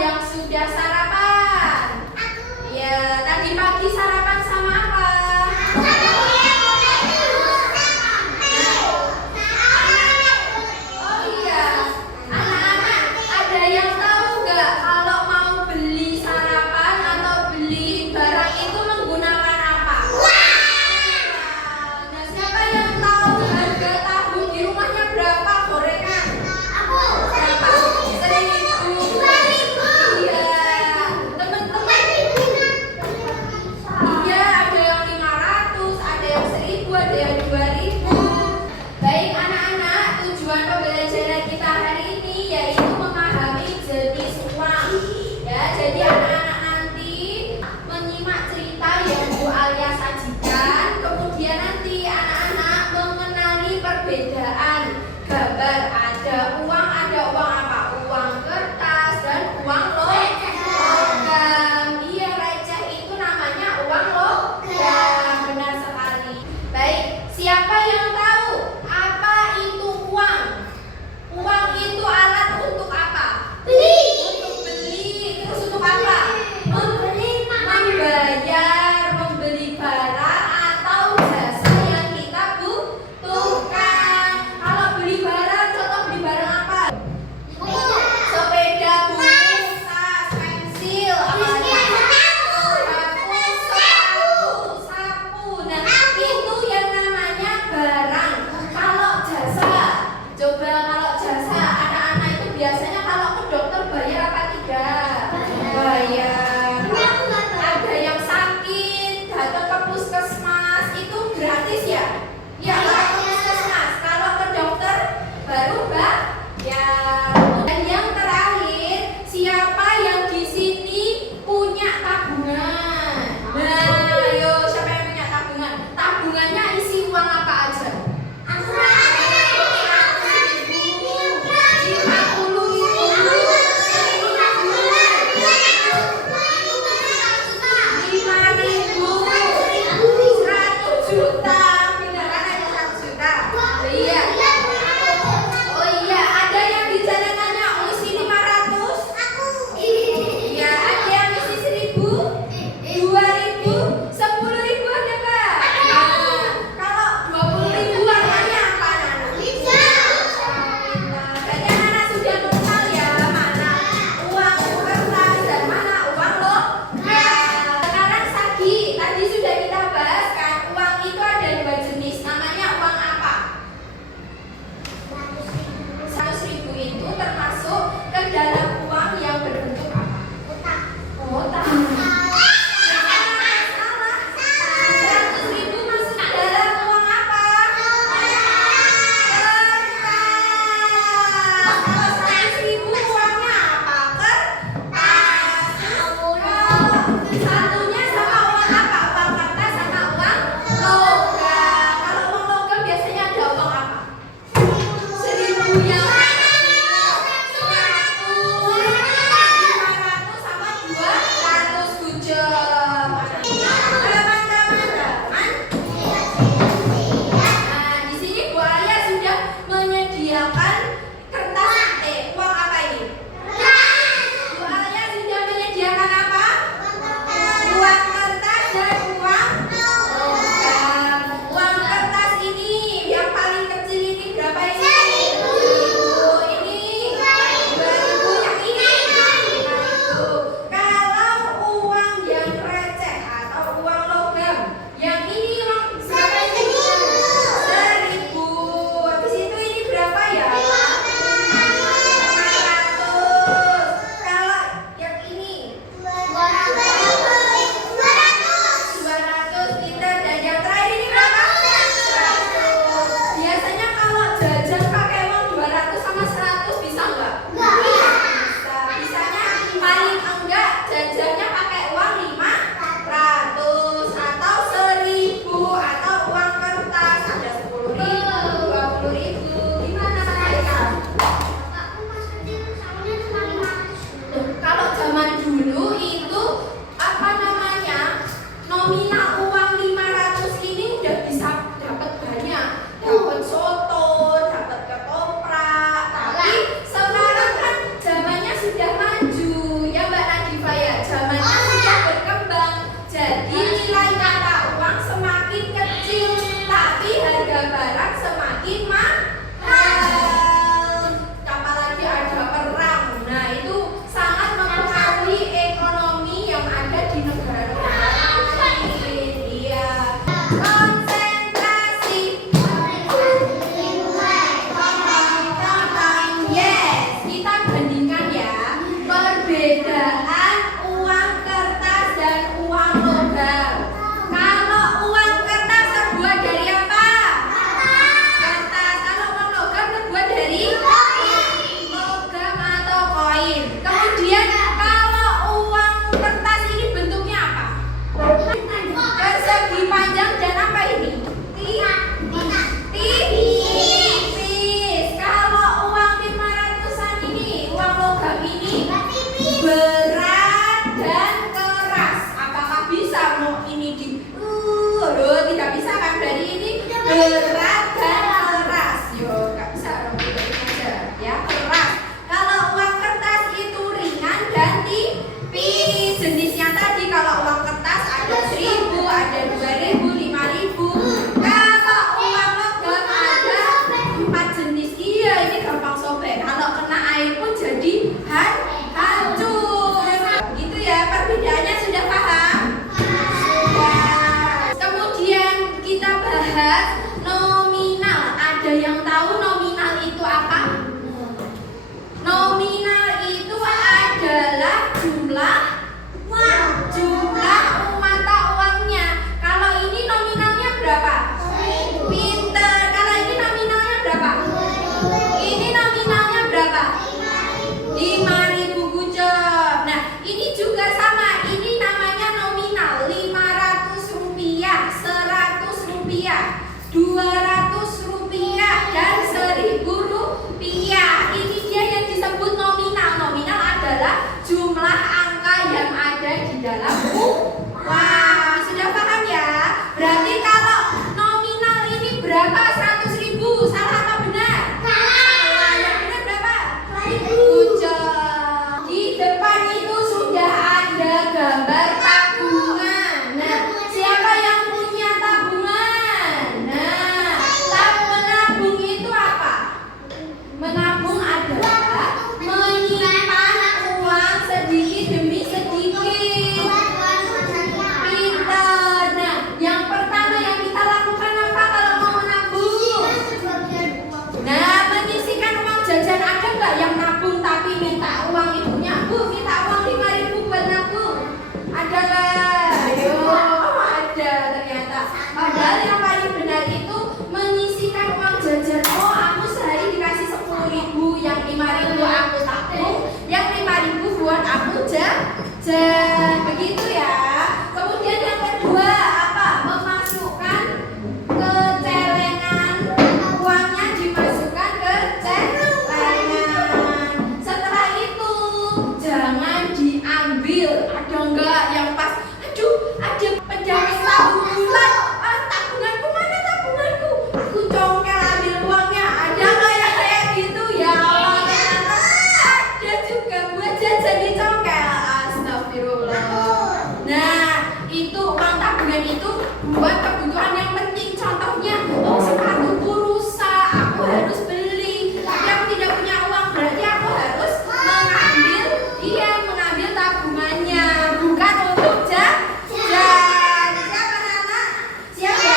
yang sudah sarapan? Ya, tadi pagi sarapan sama apa? Oh iya, anak-anak ada yang tahu nggak kalau mau beli sarapan atau beli barang itu menggunakan apa? Nah, siapa yang tahu harga tahu di rumahnya berapa gorengan? Berapa? 1.000. Iya, teman-teman. Iya, ada yang 500, ada yang 1.000, ada yang 2.000. Baik anak-anak, tujuan pembelajaran kita hari ini yaitu memahami jenis uang. Ya, jadi anak-anak nanti menyimak cerita yang Bu Alia sajikan. Kemudian nanti anak-anak mengenali perbedaan gambar. Ada uang apa? Uang kertas dan uang logam. Iya, receh itu namanya uang logam. Benar sekali. Baik, siapa yang tahu apa itu uang? Uang itu alat untuk apa? Untuk beli. Terus untuk apa? Membayar, membeli barang atau jasa yang kita butuhkan. Kalau beli barang, contoh beli barang apa? Sepeda, buku, tas, pensil, sapu. Nah, itu yang namanya barang. Kalau jasa, coba kalau jasa anak-anak itu biasanya kalau ke dokter bayar apa tidak? Bayar. Ada yang sakit datang ke puskesmas itu gratis ya? Ya, ke puskesmas. Kalau ke dokter baru bayar. Dan yang terakhir, siapa yang di sini punya tabungan? Nah, ayo siapa yang punya tabungan? Tabungannya isi uang apa aja? 100 juta. Beneran ada 100 juta? Iya. Oh iya, ada yang di jalanannya isi 500? Iya, ada yang isi 1.000? 2.000? 10.000 ada nggak? Nah, kalau 20.000 warnanya apa anak-anak? Jadi anak-anak sudah mengenal ya mana uang kertas dan mana uang logam. Sekarang tadi sudah kita bahas kan, uang itu ada 2 jenis. Namanya uang apa? 100.000 itu termasuk ke dalam uang yang berbentuk apa? Kotak. Salah. 100.000 masuk dalam uang apa? Kertas. Kalau 100.000 uangnya apa? Kertas. Satunya sama uang apa? Uang kertas sama uang logam. Kalau uang logam biasanya ada uang apa? 1.000 yang 500 sama 200 bujem. Teman-teman. Nah, di sini Bu Alia sudah menyediakan kertas. Uang apa ini? Bu Alia sudah menyediakan apa? Uang kertas dan uang logam. Uang kertas ini yang paling kecil ini berapa ini? 1.000. Ini 2.000. Yang ini 5.000. Kalau uang yang receh atau uang logam, yang ini uang berapa ini? 1.000. Habis itu ini berapa ya? 500. Kalau yang ini 200 liter. Dan yang terakhir ini berapa? 100. Biasanya kalau jajan pakai uang 200 sama 100 bisa nggak? Bisa. Bisanya paling enggak jajannya pakai uang 500 atau 1.000 atau uang kertas ada 10.000, 20.000. Gimana mereka? Kalau zaman dulu itu apa namanya, nominal uang 500 ini udah bisa dapat banyak, dapat soto, dapat ketoprak. Tapi sekarang kan zamannya sudah maju berat dan keras. Yo, nggak bisa dong gitu aja. Ya, keras. Kalau uang kertas itu ringan dan tipis. Jenisnya tadi kalau uang kertas ada 1.000, ada 2.000, 5.000. Kalau uang logam ada 4 jenis. Iya, ini gampang sobek. Kalau kena air pun jadi hancur. Gitu ya, perbedaannya sudah paham? Sudah. Kemudian kita bahas nominal. Ada yang tahu nominal itu apa? Nominal itu adalah jumlah mata uangnya. Kalau ini nominalnya berapa? Pinter. Kalau ini nominalnya berapa? Ini nominalnya berapa? 5.000 Gucep. Nah, ini juga sama. Ini namanya nominal. 500 rupiah, 100 rupiah, 200 rupiah, dan 1.000 rupiah. Ini dia yang disebut nominal. Nominal adalah jumlah angka yang ada di dalam uang. Sudah paham ya? Berarti kalau nominal ini berapa? 100.000. Salah atau benar? Salah. Yang benar berapa? 1.000. Di depan itu sudah ada gambar tabungan. Nah, siapa yang punya tabungan? Nah, menabung itu apa? Menabung adalah menyimpan uang sedikit demi sedikit. Pintar. Nah, yang pertama yang kita lakukan apa kalau mau menabung? Nah, menyisihkan uang jajan. Ada nggak yang nabung tapi minta uang ibunya? Bu, minta uang 5.000 buat nabung. Ada nggak? Ayo, ada ternyata. Padahal yang paling benar itu menyisihkan uang jajan. Oh, aku sehari dikasih 10.000, yang 5.000 aku tabung, yang 5.000 buat aku jajan. Begitu ya. Kemudian yang kedua apa? Memasukkan ke celengan. Uangnya dimasukkan ke celengan. Setelah itu jangan diambil. Ada enggak yang pas? Aduh, ada penjamin tabung bulan. Tabunganku mana tabunganku? Aku congkel ambil uangnya. Ada nggak yang kayak gitu? Ya Allah, ternyata ada juga buat jajan dicongkel. Astagfirullah. Nah, itu uang tabungan itu buat kebutuhan yang penting. Contohnya, oh sepatuku rusak, aku harus beli. Tapi aku tidak punya uang, berarti aku harus mengambil tabungannya, bukan untuk jajan. Siapa anak? Siapa?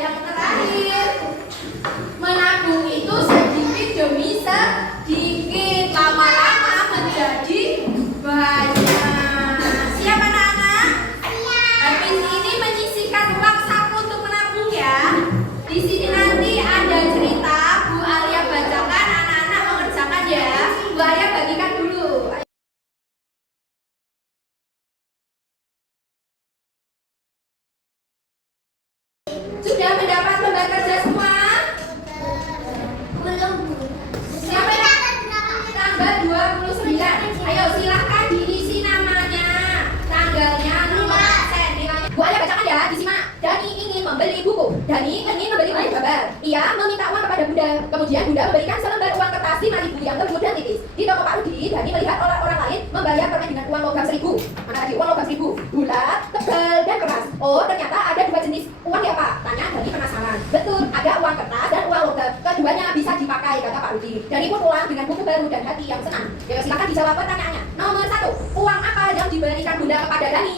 Yang terakhir, menabung itu sedikit demi sedikit, lama-lama menjadi banyak. Siapa anak-anak? Habis ini menyisihkan uang saku untuk menabung ya. Di sini nanti ada cerita, Bu Alia bacakan, anak-anak mengerjakan ya. Bu Alia bagikan dulu. Sudah mendapat lembar kerja semua? Belum. Siapa yang tanggal 29? Ayo silahkan diisi namanya, tanggalnya, nomor absen, nilainya. Bu Alia bacakan ya, disimak. Dani ingin membeli buku. Dani ingin membeli buku gambar. Ia meminta uang kepada Bunda. Kemudian Bunda memberikan selembar uang kertas 5.000 yang lembut dan tipis. Di toko Pak Rudi, Dani melihat orang lain membayar permen dengan uang logam 1.000. Mana tadi uang logam 1.000? Bulat, tebal, dan keras. Oh, ternyata ada 2 jenis uang ya Pak? Tanya Dani penasaran. Betul, ada uang kertas dan uang logam. Keduanya bisa dipakai, kata Pak Rudi. Dani pun pulang dengan buku baru dan hati yang senang. Ya, silakan dijawab pertanyaannya. Nomor 1, uang apa yang diberikan Bunda kepada Dani?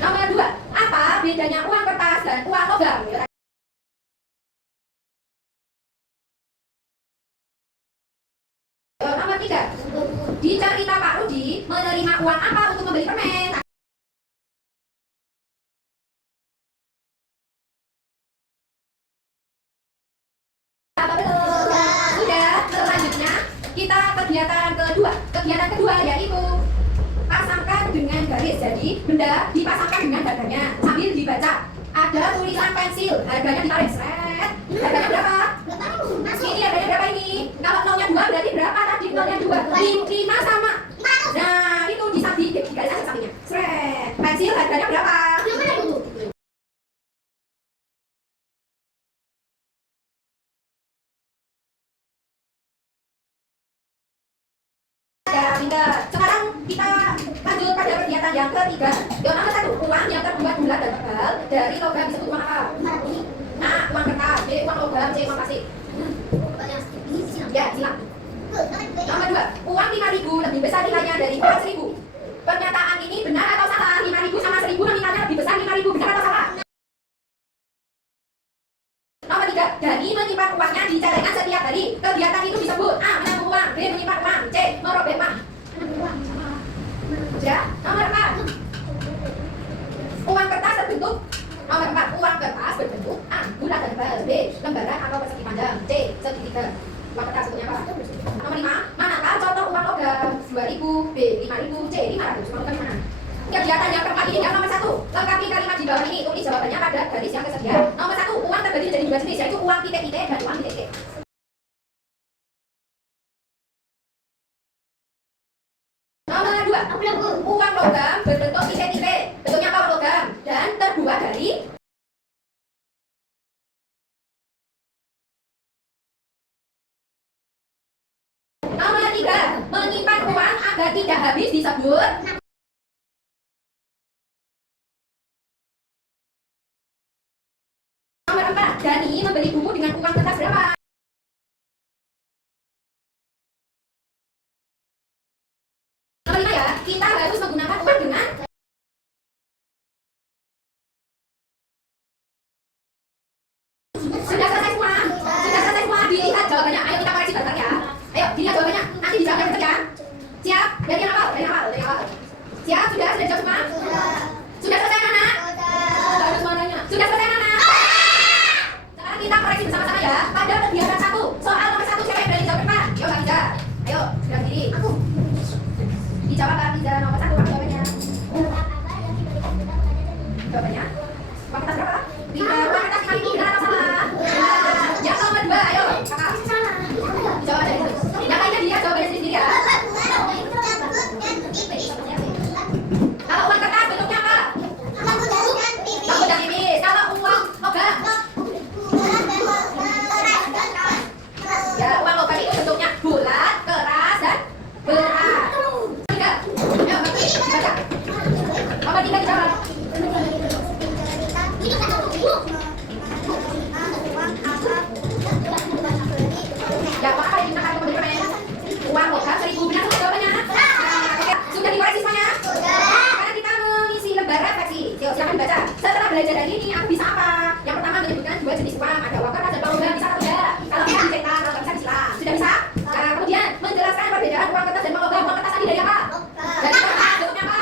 Nomor 2, apa bedanya uang kertas dan uang logam? Nomor 3, di cerita Pak Rudi menerima uang apa untuk membeli permen? Sudah, selanjutnya kita kegiatan kedua. Kegiatan kedua yaitu pasangkan dengan garis. Jadi benda dipasangkan dengan harganya sambil dibaca. Ada tulisan pensil, harganya ditarik seret. Harganya berapa? Ini harganya berapa ini? Kalau nolnya 2 berarti berapa tadi nolnya 2? 5 sama. Nah, itu disamping digaris aja sampingnya. Sret. Pensil harganya berapa? Ya, pintar. Sekarang kita lanjut pada kegiatan yang ketiga. Yang nomor 1, uang yang terbuat bulat dan tebal dari logam disebut uang apa? A. Uang kertas. B. Uang logam. C. Uang plastik. Ya, silang. Nomor 2, uang 5.000 lebih besar nilainya dari uang 1.000. Pernyataan ini benar atau salah? 5.000 sama 1.000 nominalnya lebih besar 5.000. Benar atau salah? Nomor 3, Dani menyimpan uangnya di celengan setiap hari. Kegiatan itu disebut A. Menabung uang. B. Menyimpan uang. C. Merobek uang. Ya. Nomor 4, uang kertas berbentuk. Nomor 4, uang kertas berbentuk A. Bulat dan tebal. B. Lembaran atau persegi panjang. C. Segitiga. Uang kertas bentuknya apa? Nomor 5, manakah contoh uang logam? 2.000. B. 5.000. C. 500. Mau mana? Kegiatan yang keempat ini yang nomor 1, lengkapi kalimat di bawah ini, tulis jawabannya pada garis yang tersedia. Nomor 1, uang terbagi menjadi 2 jenis, yaitu uang titik-titik dan uang titik-titik. Nomor 2, uang logam berbentuk titik-titik, bentuknya apa logam dan terbuat dari nomor 3, menyimpan uang agar tidak habis disebut nomor 4, Dani membeli buku dengan uang kertas berapa? Nomor 5 ya, kita harus menggunakan uang dengan sudah selesai semua? Sudah selesai semua? Dilihat jawabannya. Ayo kita koreksi bareng ya. Ayo dilihat jawabannya. Nanti dijawabnya betul ya. Siap? Dari yang awal? Dari yang awal? Dari yang awal. Siap? Sudah dijawab semua? Sudah selesai anak? Sudah semuanya. Sudah selesai anak? Sekarang kita koreksi bersama-sama ya. Pada kegiatan 1, soal nomor 1 siapa yang berani jawab depan? Ayo Kak Riza. Ayo, sebelah kiri. Aku. Dijawab Kak Riza nomor 1 apa jawabannya? Jawabannya? Uang kertas berapa? 5. Uang kertas 5.000 benar atau salah? Yang nomor 2, ayo kakak. Jawab dari situ. Yang lainnya dia jawabannya sendiri ya. Kalau uang kertas bentuknya apa? Lampu dan tipis. Kalau uang logam? Ya, uang logam itu bentuknya bulat, keras, dan berat. 3. Ayo, dibaca. Nomor 3 dijawab. Ya, uang apa yang digunakan untuk membeli permen? Uang logam 1.000. Benar semua jawabannya? Oke, sudah dikoreksi semuanya? Sekarang kita mengisi lembar refleksi. Silakan dibaca. Setelah belajar dari ini, aku bisa apa? Yang pertama menyebutkan 2 jenis uang. Ada uang kertas dan uang logam. Bisa atau tidak? Kalau bisa dicetak, kalau bisa disilang. Sudah bisa? Nah, kemudian menjelaskan perbedaan uang kertas dan uang logam. Uang kertas tadi dari apa? Dari kertas. Bentuknya apa?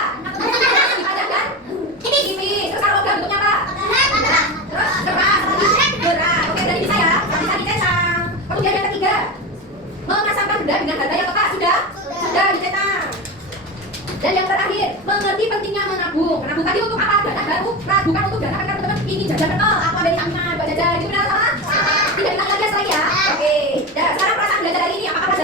Dipanjangkan? Tipis. Terus kalau logam bentuknya apa? Terus keras. Berat. Oke, berarti bisa ya? Bisa dicetak. Kemudian yang ketiga, memasangkan benda dengan harga yang tepat. Sudah dicetak. Dan yang terakhir, mengerti pentingnya menabung. Menabung tadi untuk apa? Dana baru. Bukan untuk dana kan teman-teman ingin jajan betul. Apa dari aminan buat jajan? Itu benar salah? Tidak diulangi lagi lagi ya. Oke. Dan sekarang perasaan belajar hari ini apakah